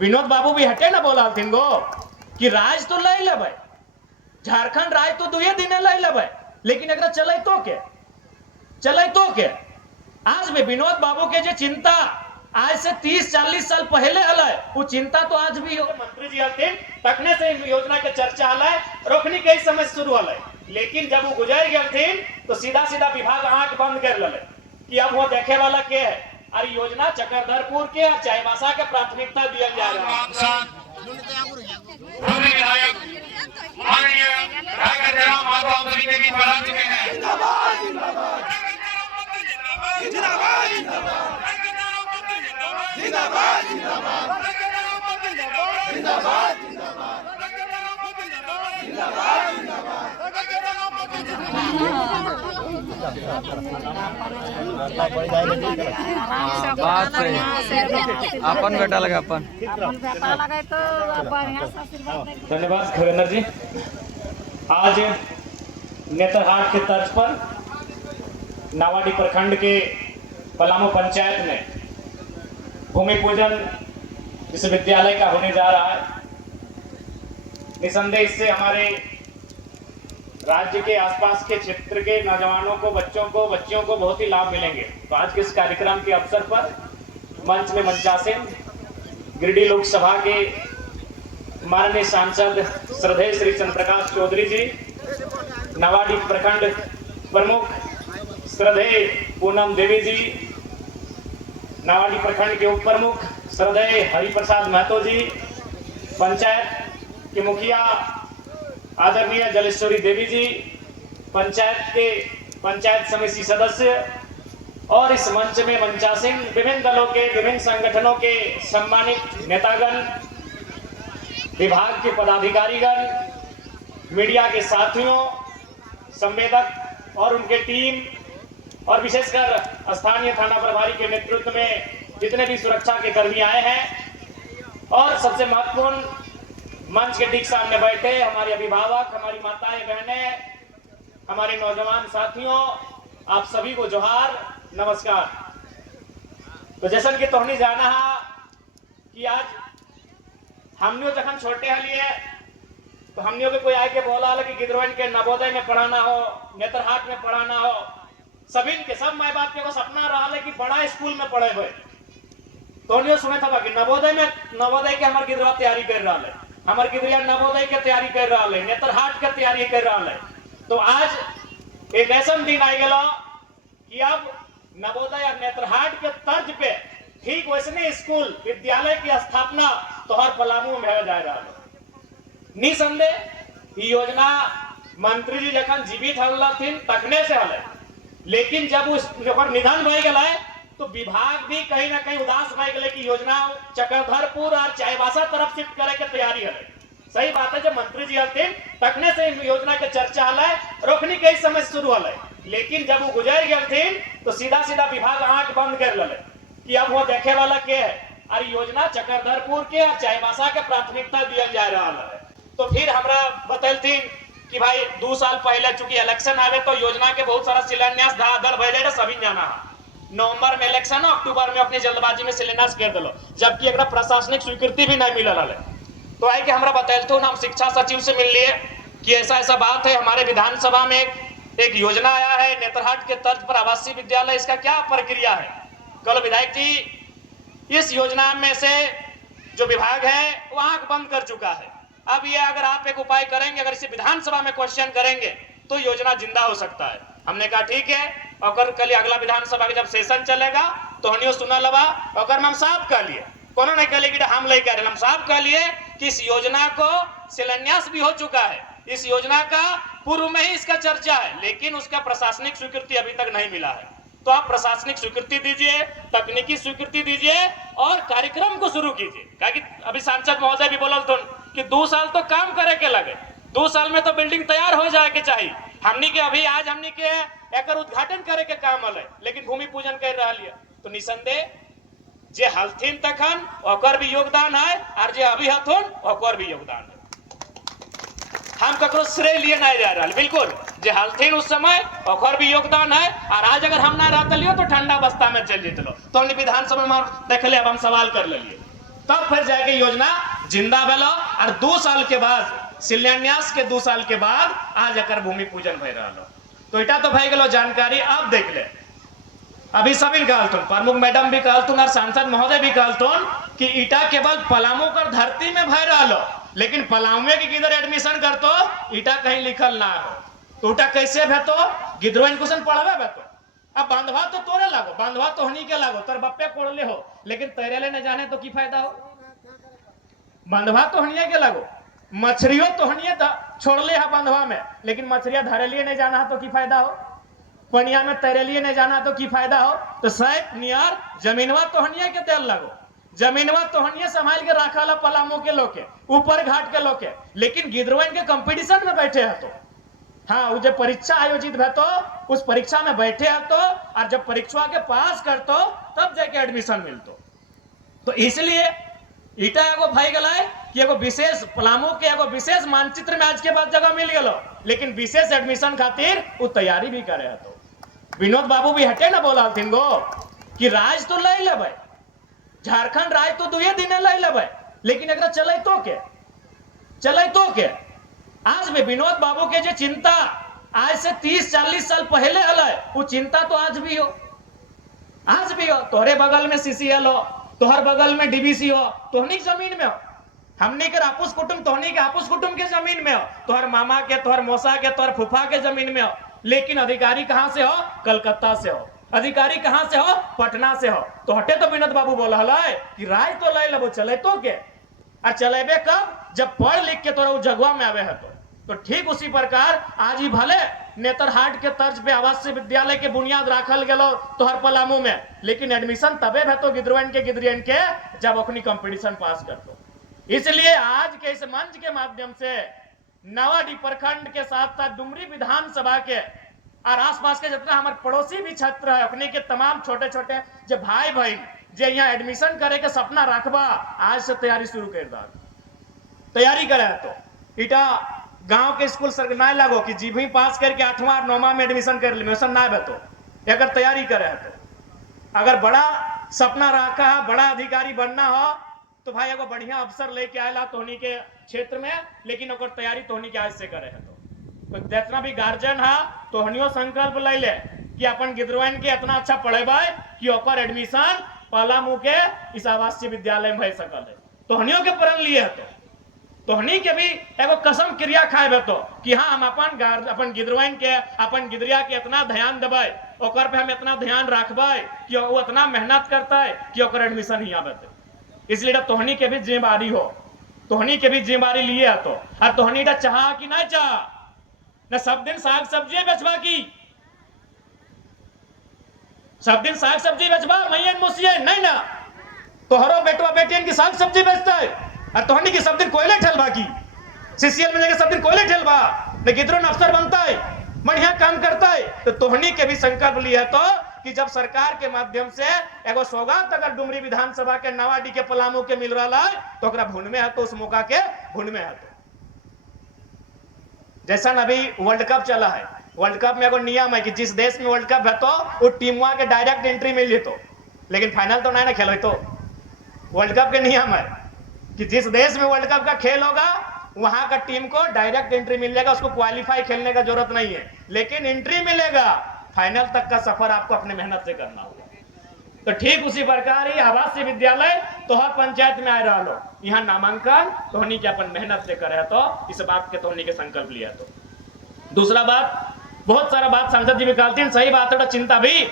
विनोद बाबू भी हटे ना बोला थिन गो कि राज तो लय लेबै, झारखंड राज तो दुए दिन लय लेबै, लेकिन एकरा चलै तो के आज भी विनोद बाबू के जो चिंता आज से 30-40 साल पहले हलै, वो चिंता तो आज भी मंत्री जी हथिन तखने से योजना के चर्चा हलै, रोकनी के समय शुरू हलै, लेकिन जब वो गुजर गेलथिन तो सीधा सीधा विभाग आंख बंद कर लेले कि अब वो देखे वाला के है। अरे योजना चक्रधरपुर के और चाईबासा के प्राथमिकता दिया जा रहा है। बात सही, अपन बेटा लगे अपन धन्यवाद खगेंद्र जी। आज नेतरहाट के तर्ज पर नावाडी प्रखंड के पलामू पंचायत में भूमि पूजन विश्वविद्यालय का होने जा रहा है। निसंदेह इससे हमारे राज्य के आसपास के क्षेत्र के नौजवानों को, बच्चियों को बहुत ही लाभ मिलेंगे। तो आज के इस कार्यक्रम के अवसर पर मंच में मंचासीन गिरिडीह लोकसभा के माननीय सांसद श्रद्धेय श्री चंद्र प्रकाश चौधरी जी, नावाडी प्रखंड प्रमुख श्रद्धेय पूनम देवी जी, नावाडी प्रखंड के उप प्रमुख श्रद्धेय हरिप्रसाद महतो जी, पंचायत के मुखिया आदरणीय जलेश्वरी देवी जी, पंचायत समिति सदस्य और इस मंच में मंचासीन विभिन्न दलों के, विभिन्न संगठनों के सम्मानित नेतागण, विभाग के पदाधिकारीगण, मीडिया के साथियों, संवेदक और उनके टीम, और विशेषकर स्थानीय थाना प्रभारी के नेतृत्व में जितने भी सुरक्षा के कर्मी आए हैं, और सबसे महत्वपूर्ण मंच के ठीक सामने बैठे हमारे अभिभावक, हमारी माताएं बहनें, हमारे नौजवान साथियों, आप सभी को जोहार, नमस्कार। तो जैसा कि तोहनी जाना है कि आज हमनियों जखन छोटे हलिए तो हमनियों के कोई आए के बोला कि गिद्धरोइन के नवोदय में पढ़ाना हो, नेतरहाट में पढ़ाना हो, सभी के सब माए बाप के सपना रहा है कि बड़ा स्कूल में पढ़े हुए। तोहनियों सुने था कि नवोदय के हमारे गिद्धरवा तैयारी कर रहा है, हमारे गिद्धरिया नवोदय के तैयारी कर रहा है, नेतरहाट के तैयारी कर रहा है। तो आज एक ऐसा दिन आ गया कि अब नवोदय और नेतरहाट के तर्ज पे ठीक वैसने स्कूल विद्यालय की स्थापना तोहर पलामू में हो जा रहा है। निसंदेह योजना मंत्री जी जखन जीवित हलथिन तखने से हल, लेकिन जब उस निधन भय गया तो विभाग भी कहीं ना कहीं उदास भय गए कि योजना चक्रधरपुर और चाईबासा तरफ शिफ्ट करे के तैयारी है। सही बात है, जब मंत्री जी हथिन तखने से योजना के चर्चा हलै, रोकनी के समय शुरू हलै, लेकिन जब वो गुजर गेलथिन तो सीधा सीधा विभाग आंख बंद कर लेले कि अब वो देखे वाला के है। अरे योजना चक्रधरपुर के और चाईबासा के प्राथमिकता दिया जा रहा है। तो फिर हमरा बतलथिन कि भाई 2 साल पहले चूंकि इलेक्शन आवे तो योजना के बहुत सारा शिलान्यास धड़ाधड़ भइले, सभी जाना है। नवंबर में इलेक्शन, अक्टूबर में अपनी जल्दबाजी में शिलान्यास कर दिलो, जबकि एक प्रशासनिक स्वीकृति भी नहीं मिलल है। तो आई कि हमरा बतलथुन, हम शिक्षा सचिव से मिल लिए कि ऐसा ऐसा बात है, हमारे विधानसभा में एक योजना आया है नेतरहाट के तर्ज पर आवासीय विद्यालय, इसका क्या प्रक्रिया है। कल विधायक जी इस योजना में से जो विभाग है वो आंख बंद कर चुका है। अब ये अगर आप एक उपाय करेंगे, अगर इसे विधानसभा में क्वेश्चन करेंगे तो योजना जिंदा हो सकता है। हमने कहा ठीक है, और कल अगला विधानसभा के जब सेशन चलेगा तो हनियो सुना लबा, और हम साफ कह लिए, कोनो नहीं कह कि हम ले कर, हम साफ कह लिए कि इस योजना को शिलान्यास भी हो चुका है, इस योजना का पूर्व में ही इसका चर्चा है, लेकिन उसका प्रशासनिक स्वीकृति अभी तक नहीं मिला है। तो आप प्रशासनिक स्वीकृति दीजिए, तकनीकी स्वीकृति दीजिए और कार्यक्रम को शुरू कीजिए। कि अभी सांसद महोदय भी बोलल तो कि 2 साल तो काम करे के लगे, 2 साल में तो बिल्डिंग तैयार हो जाए के चाहिए। हमनी के अभी आज हमनी के एकर उद्घाटन करे के काम हले, लेकिन भूमि पूजन कर रहा है। तो निसंदेह जे हलथिन तखन ओकर भी योगदान है, और जे अभी हथुन ओकर भी योगदान है। हम ककरो श्रेय लिए नहीं जा रहा, बिल्कुल जे हलथिन उस समय ओकर भी योगदान है। और आज अगर हम ना रहते लियो तो ठंडा बस्ता में चल जीत लो। तो विधानसभा में देख ले, अब हम सवाल कर लिए तब फिर जाके योजना जिंदा भेलो और 2 साल के बाद शिलान्यास के 2 साल के बाद आज एकर भूमि पूजन भय रहा। तो इटा तो भाई गलो जानकारी। आप देख ले, अभी सभी कहलतुन, प्रमुख मैडम भी कहलतुन और सांसद महोदय भी कहलतुन कि ईटा केवल पलामू कर धरती में भय रहा, लेकिन पलामू में किधर एडमिशन करतो ईटा कहीं लिखल ना हो। तो ईटा कैसे भेतो, गिद्रोइन क्वेश्चन पढ़वे भेतो। अब बांधवा तो तोरे लागो, बांधवा तो हनी के लागो, तोर बप्पे कोड़ले हो, लेकिन तैरेले न जाने तो की फायदा हो। बांधवा तो हनिया के लागो, मछरियों तो हनिए छोड़ले है बांधवा में, लेकिन मछरिया धरे लिए नहीं जाना है तो की फायदा हो। पनिया में तैरे लिए नहीं जाना तो की फायदा हो। तो सैप नियर जमीनवा तो हनिया के तेल लगो, जमीनवा तो हनिया संभाल के रखा पलामू के लोग के, ऊपर घाट के लोग के, लेकिन गिद्रोइन के कंपटीशन में बैठे है। तो हाँ, वो जब परीक्षा आयोजित है तो उस परीक्षा में बैठे है तो, और जब परीक्षा के पास कर तो तब जाके एडमिशन मिलतो। तो इसलिए ईटा एगो भाई गला है कि एगो विशेष पलामू के एगो विशेष मानचित्र में आज के बाद जगह मिल गलो, लेकिन विशेष एडमिशन खातिर वो तैयारी भी करे। तो विनोद बाबू भी हटे ना बोला हथिन गो कि राज तो ले लेबै, झारखंड राज तो 2 दिन ले लेबै, लेकिन एकरा चले तो के आज भी विनोद बाबू के जो चिंता आज से 30-40 साल पहले हल, वो चिंता तो आज भी हो, आज भी हो। तोहरे बगल में सीसीएल हो, तोहर बगल में डीबीसी हो, तोहनी की जमीन में हो, हमनी के आपूस कुटुम तोहनी के आपूस कुटुम के जमीन में हो, तोहर मामा के, तोहर मौसा के, तोहर फूफा के जमीन में हो, लेकिन अधिकारी कहां से हो, कलकत्ता से हो। अधिकारी कहां से हो, पटना से हो। तो हटे तो विनोद बाबू बोला है कि राय तो ले लो, चले तो के, और चलेबे कब, जब पढ़ लिख के तोरा जगवा में आवे है। तो ठीक उसी प्रकार आज ही भले नेतरहाट के तर्ज पे आवासीय विद्यालय के बुनियाद राखल गेलो तोहर पलामू में, लेकिन एडमिशन तबे भेतो गिद्रोइन के जब अपनी कंपटीशन पास करतो। इसलिए आज के इस मंच के माध्यम से नवाडी प्रखंड के साथ साथ डुमरी विधानसभा के और आसपास के जितना हमारे पड़ोसी भी छात्र है, अपने के तमाम छोटे छोटे जो भाई बहन जो यहाँ एडमिशन करे के सपना रखबा, आज से तैयारी शुरू कर दा, तैयारी करे। तो इटा गांव के स्कूल सर ना लगो कि जी भी पास करके 8वां और 9वां में एडमिशन कर ले, ना बेतो अगर तैयारी करे। तो अगर बड़ा सपना रखा है, बड़ा अधिकारी बनना हो, तो भाई एगो बढ़िया अफसर लेके आएला तोहनी के क्षेत्र में, लेकिन ओकर तैयारी तोहनी के आज से करे है। तो जितना भी गार्जियन है तोहनियो संकल्प ले ले कि अपन गिद्रोइन के इतना अच्छा पढ़ेबे कि ओकर एडमिशन पलामू के इस आवासीय विद्यालय में हो सकल है। तोहनियों के प्रण लिए है। तो तोहनी के भी एगो कसम क्रिया खाए बतो कि हाँ, हम अपन गिद्रोइन के, अपन गिद्रिया के इतना ध्यान देबै, ओकर पे हम इतना ध्यान रखबै कि वो इतना मेहनत करता है कि ओकर एडमिशन ही आबे। इसलिए तोहनी के भी जिम्मेदारी हो, तोहनी के भी जिम्मेदारी लिए है। तो और तोहनी चाह कि नहीं चाह, न सब दिन साग सब्जी बेचबा की, सब दिन साग सब्जी बेचबा मैयन मुसियन नहीं ना, तोहरो बेटवा बेटियन की साग सब्जी बेचता है, और तोहनी की सब दिन कोयले ठेलबा की, सीसीएल में जाके सब दिन कोयले ठेलबा, न गिद्रोन अफसर बनता है, बढ़िया काम करता है। तो तोहनी के भी संकल्प लिया तो कि जब सरकार के माध्यम से एगो सौगात अगर डुमरी विधानसभा के नवाडी के पलामू के मिल रहा है तो ओकरा भुन में है, तो उस मौका के भुन में है। तो जैसा अभी वर्ल्ड कप चला है, वर्ल्ड कप में एगो नियम है कि जिस देश में वर्ल्ड कप है तो वो टीमवा के डायरेक्ट एंट्री मिल जेतो, लेकिन फाइनल तो नहीं ना खेल। तो वर्ल्ड कप के नियम है कि जिस देश में वर्ल्ड कप का खेल होगा वहां का टीम को डायरेक्ट एंट्री मिल जाएगा, उसको क्वालिफाई खेलने का जरूरत नहीं है, लेकिन एंट्री मिलेगा। फाइनल तक का सफर आपको अपने मेहनत से करना होगा। तो ठीक उसी प्रकार ही आवासीय विद्यालय तोहर पंचायत में आ रहा लो, यहाँ नामांकन तोहनी के अपन मेहनत से करे, तो इस बात के तोहनी के संकल्प लिया। तो दूसरा बात, बहुत सारा बात सांसद जी भी कहती, सही बात है, चिंता भी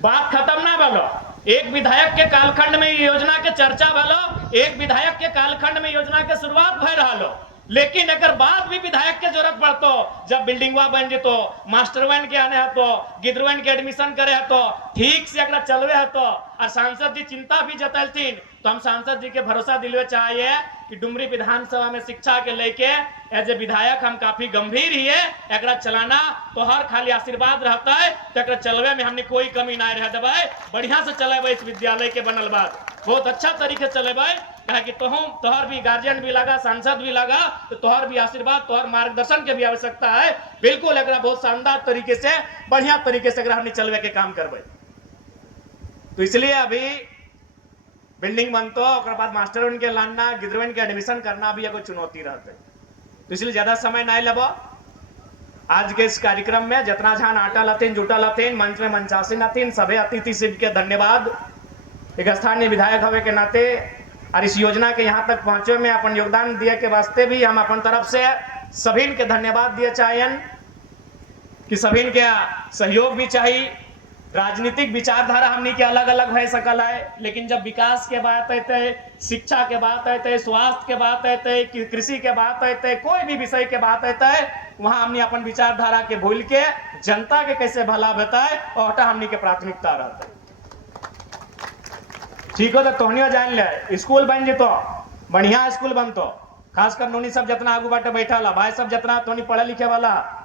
बात खत्म ना बोलो। एक विधायक के कालखंड में योजना के चर्चा भलो, एक विधायक के कालखंड में योजना के शुरुआत भय रहा, लेकिन अगर बाद भी विधायक के जरूरत पड़तो, जब बिल्डिंगवा बन जेतो, मास्टरवन के आने हतो, गिद्रोइन के एडमिशन करे हतो, ठीक से अगर चलवे हतो, और सांसद जी चिंता भी जतलथिन, तो हम सांसद जी के भरोसा दिलवे चाहिए कि डुमरी विधानसभा में शिक्षा के लेके एज ए विधायक हम काफी गंभीर ही है, एकरा चलाना तो हर खाली आशीर्वाद रहता है, तो एकरा चलवे में हमने कोई कमी ना रह देवे, बढ़िया से चलेबे। इस विद्यालय के बनल बात बहुत अच्छा तरीके से चलेबे, कहे कि तोहर भी गार्जियन भी लगा, सांसद भी लगा, तो तोहर भी आशीर्वाद, तोहर मार्गदर्शन के भी आवश्यकता है। बिल्कुल एकरा बहुत शानदार तरीके से, बढ़िया तरीके से हमने चलवे के काम करबे। तो इसलिए अभी बिल्डिंग बनतो ओकर बाद मास्टर के लाना गिद्रवन के एडमिशन करना भी एगो चुनौती रहते, तो इसलिए ज्यादा समय नहीं लेबो। आज के इस कार्यक्रम में जितना जहां आटल हथिन जुटल हथिन मंच में मंचासीन हथिन सभी अतिथि शिव के धन्यवाद। एक स्थानीय विधायक हवे के नाते और इस योजना के यहाँ तक पहुंचे में अपन योगदान दिए के वास्ते भी हम अपन तरफ से सभी के धन्यवाद दिए चाहिए कि सभी के सहयोग भी चाहिए। राजनीतिक विचारधारा हमनी के अलग अलग हो सकल है, लेकिन जब विकास के बात आते, शिक्षा के बात आते, स्वास्थ्य के बात आते, कृषि के बात आते, कोई भी विषय के बात आते, वहां हमने अपन विचारधारा के भूल के जनता के कैसे भला बताए और हमनी के प्राथमिकता रहता है। ठीक हो तो तोहनियो जान ले स्कूल बन जितो, बढ़िया स्कूल बनतो, खासकर नोनी सब जितना आगू बाटे बैठा भाई सब जितना तोनी पढ़े लिखे वाला,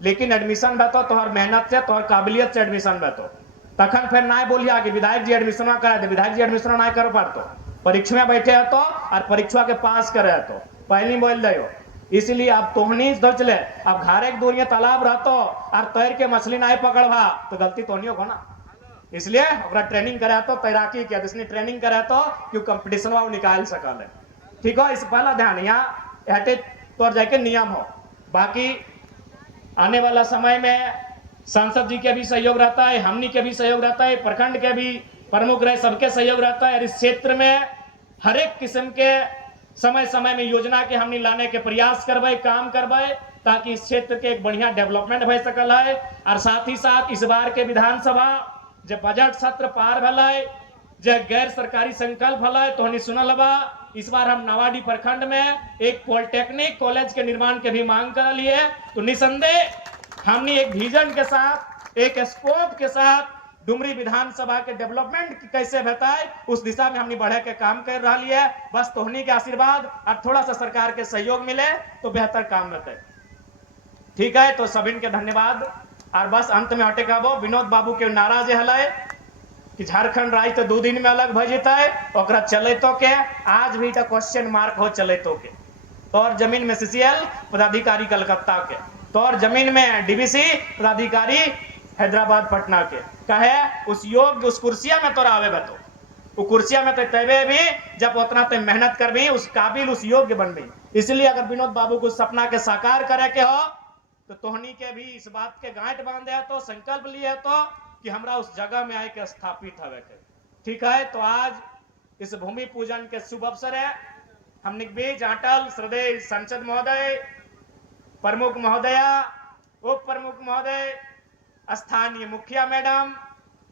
लेकिन एडमिशन बेतो तोहर मेहनत से तोहर काबिलियत से एडमिशन बेतो, तखन फिर ना बोलिया कि विधायक जी एडमिशन करा दे, विधायक जी एडमिशन ना कर पातो, परीक्षा में बैठे तो और परीक्षा के पास करे तो पहली बोल दो। इसलिए अब तोहनी सोच ले, अब घारे के दूरिया तालाब रहतो और तैर के मछली ना पकड़वा तो गलती तोहनियो को ना, इसलिए ओकरा ट्रेनिंग करे तो तैराकी के जिसने ट्रेनिंग करे तो क्यों कंपटीशन वो निकाल सकल है। ठीक हो, इस पहला ध्यान यहाँ हटे तौर जाके नियम हो। बाकी आने वाला समय में सांसद जी के भी सहयोग रहता है, हमनी के भी सहयोग रहता है, प्रखंड के भी प्रमुख रहे सबके सहयोग रहता है और इस क्षेत्र में हर एक किस्म के समय समय में योजना के हमनी लाने के प्रयास करवाए, काम करवाए ताकि इस क्षेत्र के एक बढ़िया डेवलपमेंट हो सकल है। और साथ ही साथ इस बार के विधानसभा जब बजट सत्र पार भलाए, जब गैर सरकारी संकल्प भलाए तो हमने सुनल बा इस बार हम नवाडी प्रखंड में एक पॉलिटेक्निक कॉलेज के निर्माण के भी मांग कर लिए, तो निसंदेह हमने एक विजन के साथ एक स्कोप के साथ डुमरी विधानसभा के डेवलपमेंट कैसे बताए उस दिशा में हमने बढ़े के काम कर रहा है। बस तोहनी के आशीर्वाद और थोड़ा सा सरकार के सहयोग मिले तो बेहतर काम रहते। ठीक है, तो सभी के धन्यवाद। और बस अंत में हटे कहबो विनोद बाबू के नारा जे हलै कि झारखंड राज्य तो 2 दिन में अलग भ जेतै, ओकरा चले तो के आज भी तो क्वेश्चन मार्क हो चले तो के, तोर जमीन में सीसीएल पदाधिकारी कलकत्ता के, तोर जमीन में डीवीसी पदाधिकारी हैदराबाद पटना के, कहे उस योग्य उस कुर्सिया में तोरा आवे बतो, वो कुर्सिया में तो तबे भी जब उतना ते मेहनत कर भी उस काबिल उस योग्य बन भी। इसलिए अगर विनोद बाबू को सपना के साकार करे के हो तो तोहनी के भी इस बात के गांठ बांधे है तो संकल्प लिए तो कि हमरा उस जगह में आए के स्थापित हवे के। ठीक है, तो आज इस भूमि पूजन के शुभ अवसर है, हम बीच अटल श्रद्धेय सांसद महोदय, प्रमुख महोदया, उप प्रमुख महोदय, स्थानीय मुखिया मैडम,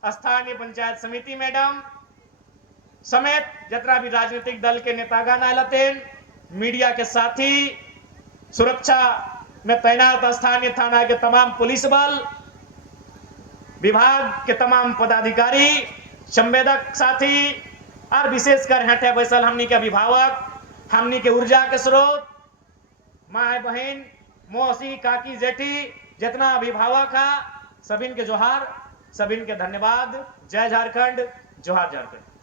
स्थानीय पंचायत समिति मैडम समेत जितना भी राजनीतिक दल के नेतागण आलतेन, मीडिया के साथी, सुरक्षा में तैनात स्थानीय थाना के तमाम पुलिस बल, विभाग के तमाम पदाधिकारी, संवेदक साथी और विशेषकर हेठे बैसल हमनी के अभिभावक, हमनी के ऊर्जा के स्रोत, माए बहन, मौसी, काकी, जेठी, जितना अभिभावक है सभी के जोहार, सभी के धन्यवाद। जय झारखंड, जोहार झारखंड।